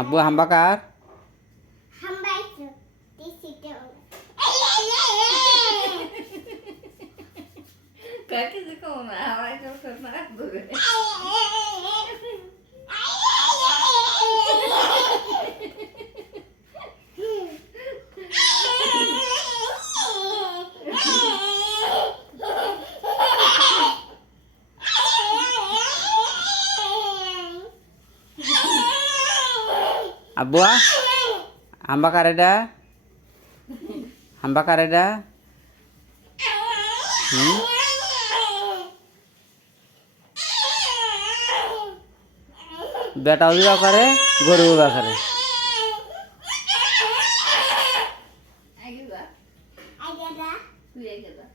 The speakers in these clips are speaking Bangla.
আব্বু হাম্বা কার? কাকে যে কম না হাওয়াই চলছে না দূরে আব্বু হাম্বা কার এটা? হাম্বা কার এটা? বেটাও বিবাহ করে, গরু বিবাহ করে। আগে যা তুই আগে যা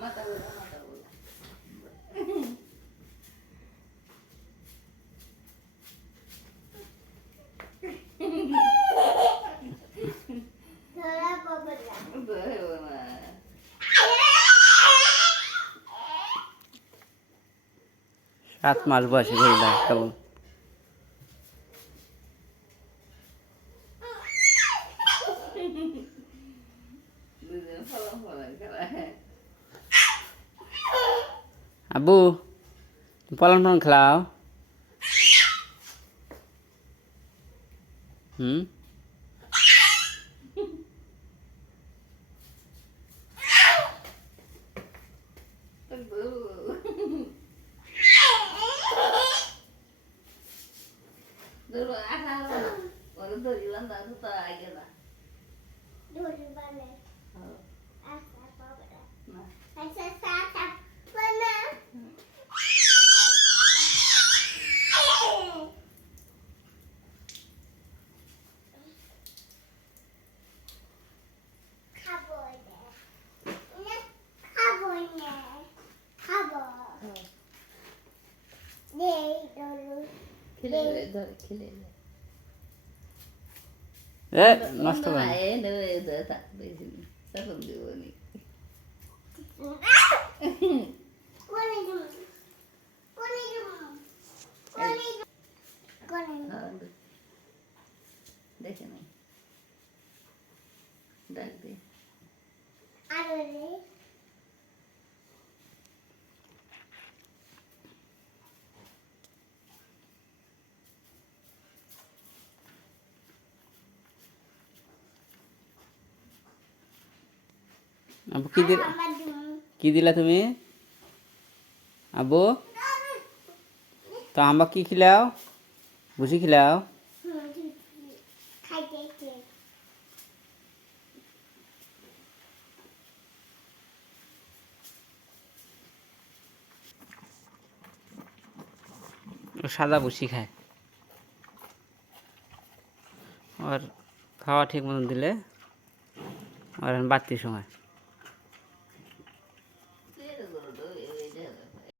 মাথা বলো মাথা বলো সাত মাস বয়সে গরুটা কেবল। আব্বু পলন টলন খেলাও? নষ্ট করে দেখে নাই ডাক দে আব্বু কি দিলা তুমি? আব্বু তো হাম্বা কি খিলাও? বুঝি খিলাও? সাদা ভুসি খায়। আর খাওয়া ঠিক মতন দিলে আর বাড়তি সময়